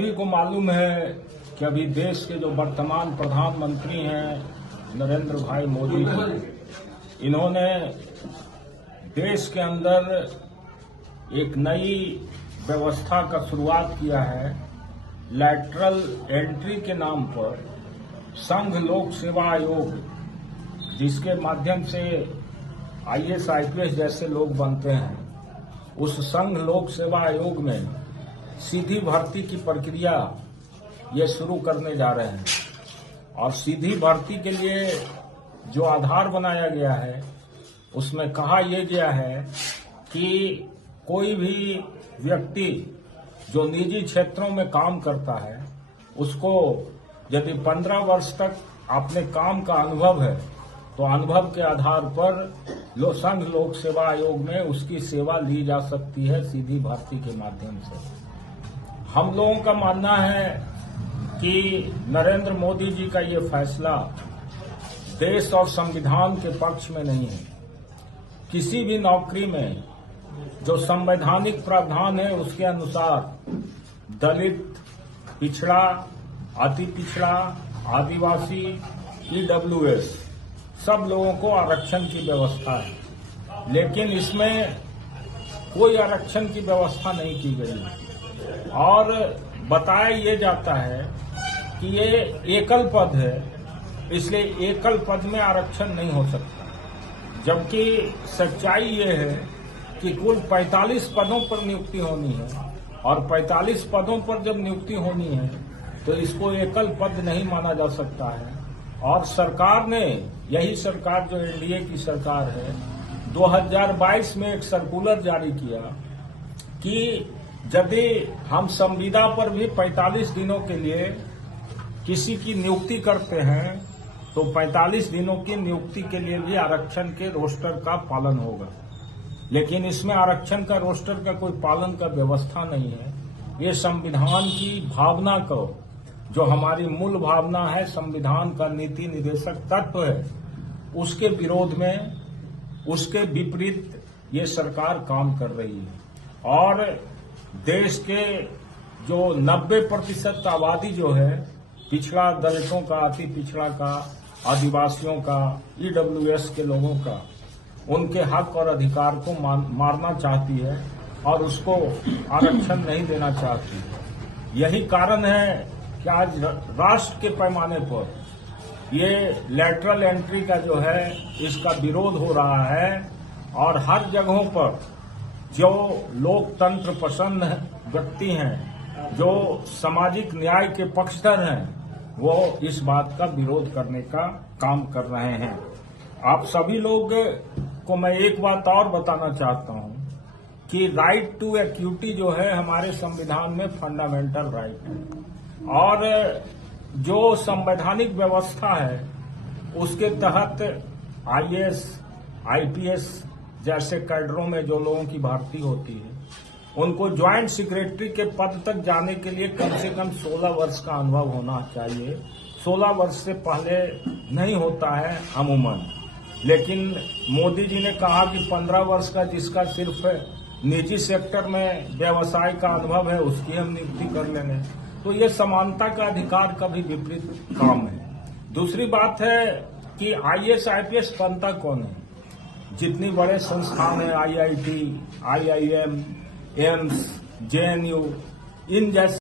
सभी को मालूम है कि अभी देश के जो वर्तमान प्रधानमंत्री हैं नरेंद्र भाई मोदी जी, इन्होंने देश के अंदर एक नई व्यवस्था का शुरुआत किया है। लैटरल एंट्री के नाम पर संघ लोक सेवा आयोग, जिसके माध्यम से आईएएस आईपीएस जैसे लोग बनते हैं, उस संघ लोक सेवा आयोग में सीधी भर्ती की प्रक्रिया ये शुरू करने जा रहे हैं। और सीधी भर्ती के लिए जो आधार बनाया गया है उसमें कहा यह गया है कि कोई भी व्यक्ति जो निजी क्षेत्रों में काम करता है उसको यदि 15 वर्ष तक अपने काम का अनुभव है तो अनुभव के आधार पर संघ लोक सेवा आयोग में उसकी सेवा ली जा सकती है सीधी भर्ती के माध्यम से। हम लोगों का मानना है कि नरेंद्र मोदी जी का ये फैसला देश और संविधान के पक्ष में नहीं है। किसी भी नौकरी में जो संवैधानिक प्रावधान है उसके अनुसार दलित, पिछड़ा, अति पिछड़ा, आदिवासी, ईडब्ल्यूएस सब लोगों को आरक्षण की व्यवस्था है, लेकिन इसमें कोई आरक्षण की व्यवस्था नहीं की गई है। और बताया ये जाता है कि ये एकल पद है, इसलिए एकल पद में आरक्षण नहीं हो सकता, जबकि सच्चाई ये है कि कुल 45 पदों पर नियुक्ति होनी है और 45 पदों पर जब नियुक्ति होनी है तो इसको एकल पद नहीं माना जा सकता है। और सरकार ने, यही सरकार जो एनडीए की सरकार है, 2022 में एक सर्कुलर जारी किया कि यदि हम संविदा पर भी 45 दिनों के लिए किसी की नियुक्ति करते हैं तो 45 दिनों की नियुक्ति के लिए भी आरक्षण के रोस्टर का पालन होगा। लेकिन इसमें आरक्षण का रोस्टर का कोई पालन का व्यवस्था नहीं है। ये संविधान की भावना को, जो हमारी मूल भावना है, संविधान का नीति निर्देशक तत्व है, उसके विरोध में, उसके विपरीत ये सरकार काम कर रही है। और देश के जो 90% आबादी जो है, पिछड़ा दलितों का, अति पिछड़ा का, आदिवासियों का, ईडब्ल्यूएस के लोगों का, उनके हक और अधिकार को मारना चाहती है और उसको आरक्षण नहीं देना चाहती। यही कारण है कि आज राष्ट्र के पैमाने पर ये लैटरल एंट्री का जो है इसका विरोध हो रहा है। और हर जगहों पर जो लोकतंत्र पसंद व्यक्ति हैं, जो सामाजिक न्याय के पक्षधर हैं, वो इस बात का विरोध करने का काम कर रहे हैं। आप सभी लोग को मैं एक बात और बताना चाहता हूं कि राइट टू इक्विटी जो है हमारे संविधान में फंडामेंटल राइट है। और जो संवैधानिक व्यवस्था है उसके तहत आईएएस, आईपीएस जैसे कैडरों में जो लोगों की भर्ती होती है उनको ज्वाइंट सेक्रेटरी के पद तक जाने के लिए कम से कम 16 वर्ष का अनुभव होना चाहिए। 16 वर्ष से पहले नहीं होता है अमूमन। लेकिन मोदी जी ने कहा कि 15 वर्ष का जिसका सिर्फ निजी सेक्टर में व्यवसाय का अनुभव है उसकी हम नियुक्ति कर लेंगे। तो ये समानता का अधिकार का भी विपरीत काम है। दूसरी बात है कि आईएएस आईपीएस बनता कौन है? जितनी बड़े संस्थान है, आईआईटी, आईआईएम, एम्स, जेएनयू, इन जैसे